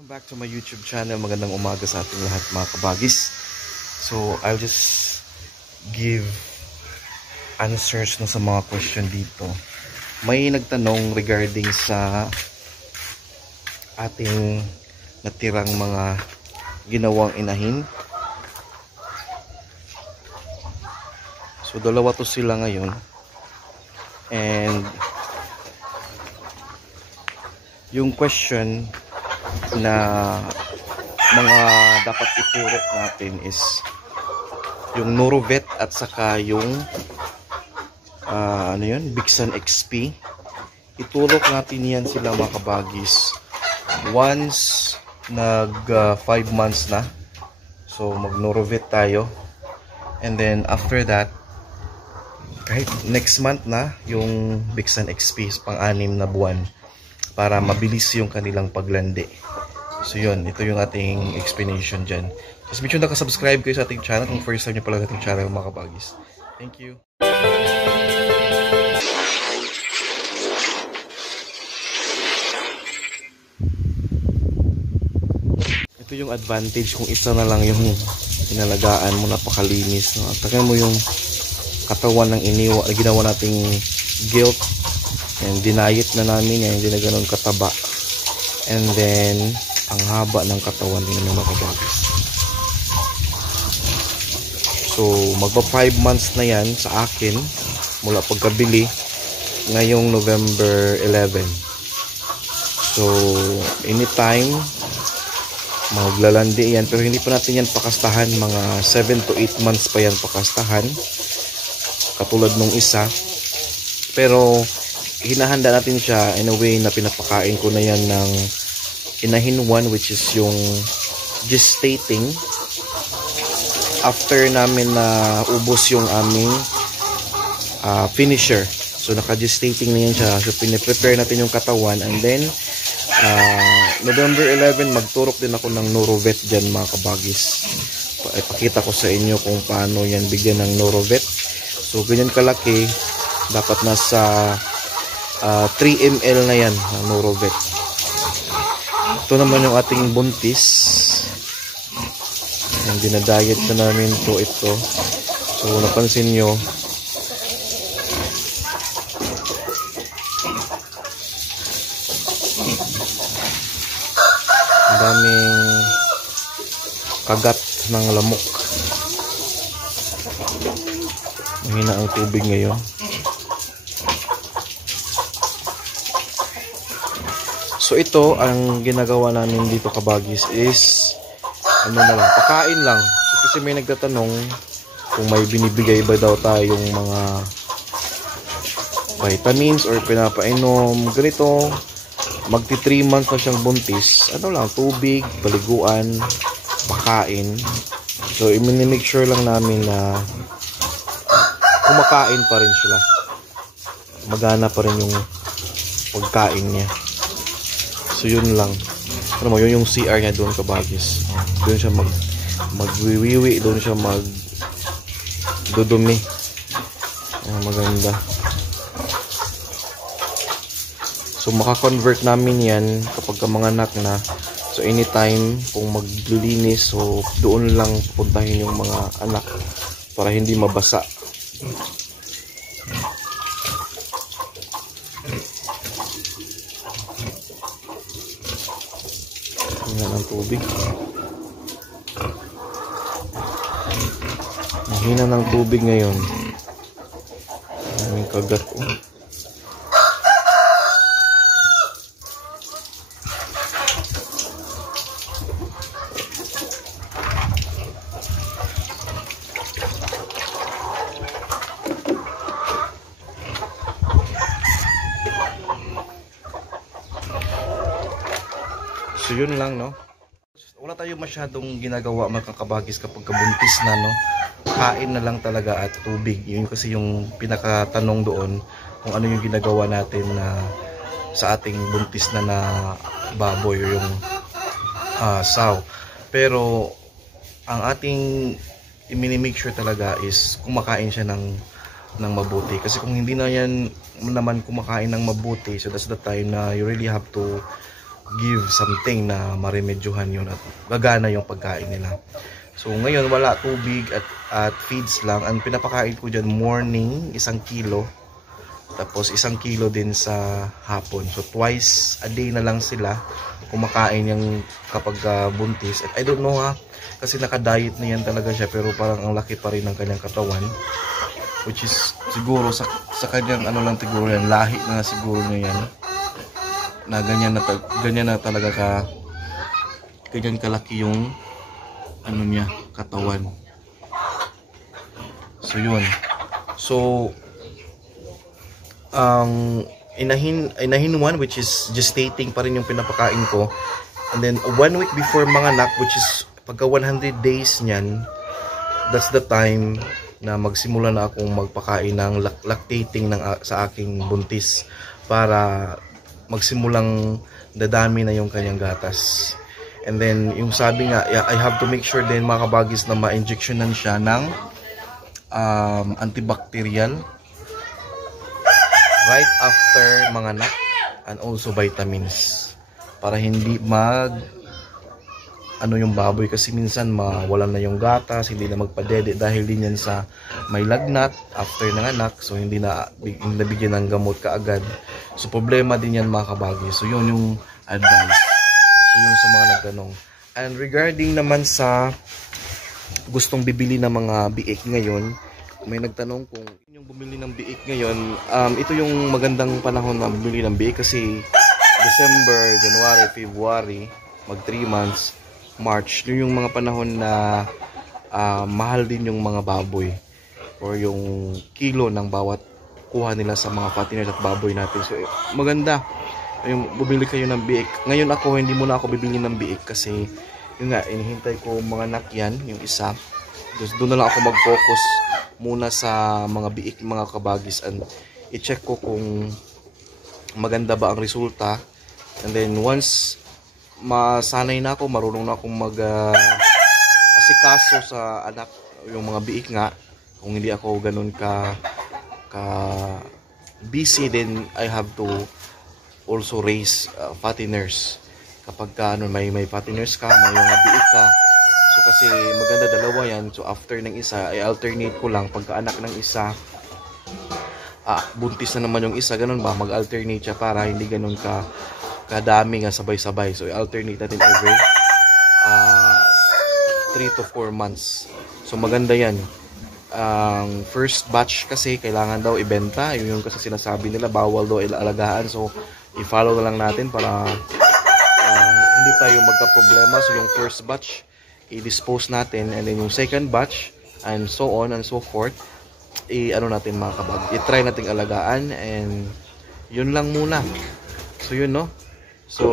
Welcome back to my YouTube channel. Magandang umaga sa ating lahat mga kabagis. So, I'll just give answers na sa mga question dito. May nagtanong regarding sa ating natirang mga ginawang inahin. So, dalawa to sila ngayon. And yung question na mga dapat iturok natin is yung Norovet at saka yung Bixan XP. Iturok natin yan sila mga kabagis once nag 5 months na. So mag Norovet tayo, and then after that kahit next month na yung Bixan XP pang-anim na buwan para mabilis yung kanilang paglandi. So yun, ito yung ating explanation dyan. Just make sure nakasubscribe kayo sa ating channel kung first time nyo pala ating channel mga kabagis. Thank you. Ito yung advantage kung isa na lang yung inalagaan mo, napakalinis. No? Tingnan mo yung katawan ng ginawa nating gilt. And dinayet na namin yan, hindi na ganun kataba. And then ang haba ng katawan din ng mga kabagis. So magpa 5 months na yan sa akin mula pagkabili ngayong November 11. So anytime maglalandi yan, pero hindi pa natin yan pakastahan. Mga 7 to 8 months pa yan pakastahan, katulad nung isa. Pero hinahanda natin siya in a way na pinapakain ko na yan ng inahin 1, which is yung gestating. After namin na ubos yung aming finisher, so naka-gestating na yan siya. So piniprepare natin yung katawan, and then November 11 magturok din ako ng Norovet dyan mga kabagis. Ipakita ko sa inyo kung paano yan bigyan ng Norovet. So ganyan kalaki, dapat nasa 3 ml na yan ng Norovet. Ito naman yung ating buntis. Yung dinadiet na namin ito. So napansin nyo, ang daming kagat ng lamok. Mahina ang tubig ngayon. So ito ang ginagawa namin dito kabagis is pakain lang. So, kasi may nagtatanong kung may binibigay ba daw tayong mga vitamins or pinapainom. Ganito, magti 3 months na siyang buntis. Tubig, paliguan, pakain. So i-make sure lang namin na kumakain pa rin sila. Magana pa rin yung pagkain niya. So yun lang. Yun yung CR niya doon kabagis. Doon siya magwiwiwi, doon siya dudumi. Maganda. So makakonvert namin yan kapag manganak na. So anytime kung maglilinis, so doon lang pupuntahin yung mga anak para hindi mabasa. Ng tubig. Mahina ng tubig ngayon. Maraming kagat. So yun lang, no? Wala tayo masyadong ginagawa mga kabagis kapag kabuntis na, no? Kain na lang talaga at tubig. Yun kasi yung pinakatanong doon kung ano yung ginagawa natin na sa ating buntis na baboy o yung sow. Pero ang ating i-make sure talaga is kumakain siya ng mabuti. Kasi kung hindi na yan naman kumakain ng mabuti, so that's the time na you really have to give something na maremedyohan yun at gagana yung pagkain nila. So ngayon wala, tubig at feeds lang. Ang pinapakain ko dyan morning 1 kilo, tapos 1 kilo din sa hapon. So twice a day na lang sila kumakain yung kapag buntis. At I don't know kasi naka-diet na yan talaga siya, pero parang ang laki pa rin ng kanyang katawan, which is siguro sa kanyang ano lang siguro yan, lahi na siguro niya yan, na ganyan na talaga ganyan kalaki yung ano niya, katawan. So yun. So inahin 1, which is gestating pa rin yung pinapakain ko, and then 1 week before manganak, which is pagka 100 days niyan, that's the time na magsimula na akong magpakain ng lactating sa aking buntis, para magsimulang dadami na yung kanyang gatas. And then yung sabi nga, I have to make sure din mga kabagis na ma-injectionan siya ng antibacterial right after manganak, and also vitamins, para hindi ano yung baboy, kasi minsan mawalan na yung gatas, hindi na magpadede dahil din yan sa may lagnat after nanganak, so hindi na nabigyan ng gamot kaagad. So problema din yan mga kabagi. So yun yung advice. So yun sa mga nagtanong. And regarding naman sa gustong bibili ng mga biik ngayon, may nagtanong kung yung bumili ng biik ngayon, ito yung magandang panahon na bumili ng biik, kasi December, January, February, mag 3 months, March, yun yung mga panahon na mahal din yung mga baboy, or yung kilo ng bawat kuha nila sa mga fatteners at baboy natin. So maganda yung bumili kayo ng biik. Ngayon ako, hindi muna ako bibili ng biik, kasi yun nga, inihintay ko mga anak yan, yung isa. Doon na lang ako mag-focus muna sa mga biik, mga kabagis, and i-check ko kung maganda ba ang resulta. And then once masanay na ako, marunong na akong asikaso sa anak, yung mga biik nga, kung hindi ako ganun ka busy, then I have to also raise fatteners. Kapag may fatteners ka, may mga biik ka, so kasi maganda dalawa yan. So after ng isa, ay alternate ko lang. Pagka anak ng isa, buntis na naman yung isa, ganun ba, mag-alternate siya para hindi ganun kadami nga sabay-sabay. So i-alternate natin every 3 to 4 months. So maganda yan. First batch kasi kailangan daw ibenta, yun kasi sinasabi nila, bawal daw ilaalagaan. So i-follow na lang natin para hindi tayo magka-problema. So yung first batch i-dispose natin, and then yung second batch, and so on and so forth, ano natin mga kabag, i-try nating alagaan, and yun lang muna. So yun, no? So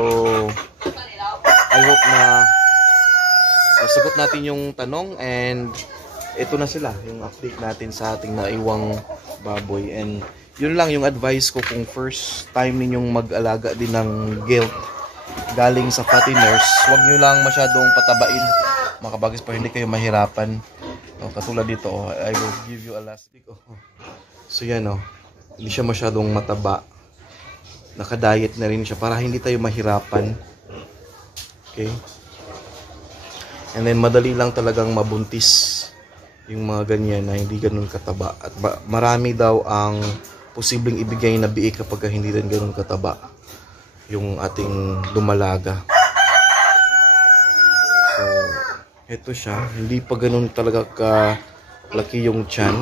I hope na sagot natin yung tanong, and ito na sila, yung update natin sa ating naiwang baboy. And yun lang yung advice ko, kung first time ninyong mag-alaga din ng gilt galing sa fatteners, huwag nyo lang masyadong patabain mga kabagis, para hindi kayo mahirapan. Katulad dito, I will give you a last pick. So yan, hindi siya masyadong mataba, naka-diet na rin siya para hindi tayo mahirapan. Okay, and then madali lang talagang mabuntis yung mga ganyan na hindi ganun kataba, at marami daw ang posibleng ibigay na biik kapag hindi rin ganun kataba yung ating dumalaga. So ito siya, hindi pa ganun talaga kalaki yung tiyan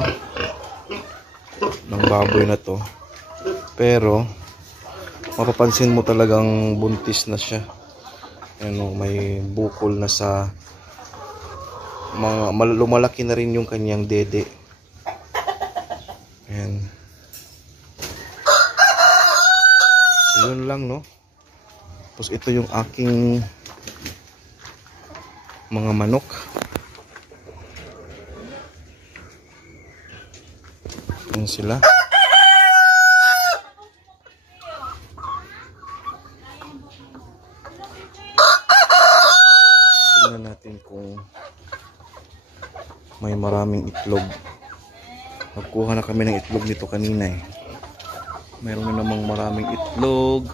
ng baboy na to, pero mapapansin mo talagang buntis na siya. May bukol na sa lumalaki na rin yung kanyang dede. Ayan. So yun lang, no? Tapos ito yung aking mga manok. Ayan sila. Tingnan natin kung may maraming itlog. Nagkuha na kami ng itlog nito kanina eh. Mayroon na namang maraming itlog.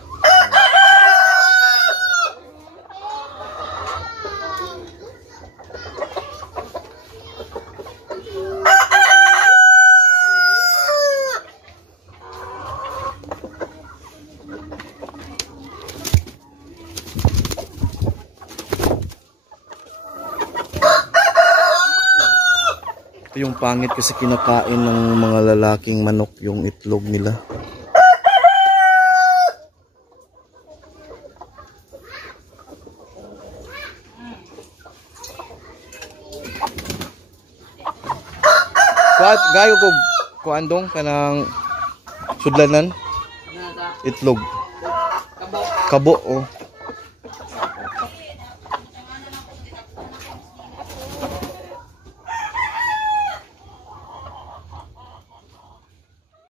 Ito yung pangit kasi kinakain ng mga lalaking manok yung itlog nila. Gayo ko kuandong kanang sudlanan itlog. Kabo oh.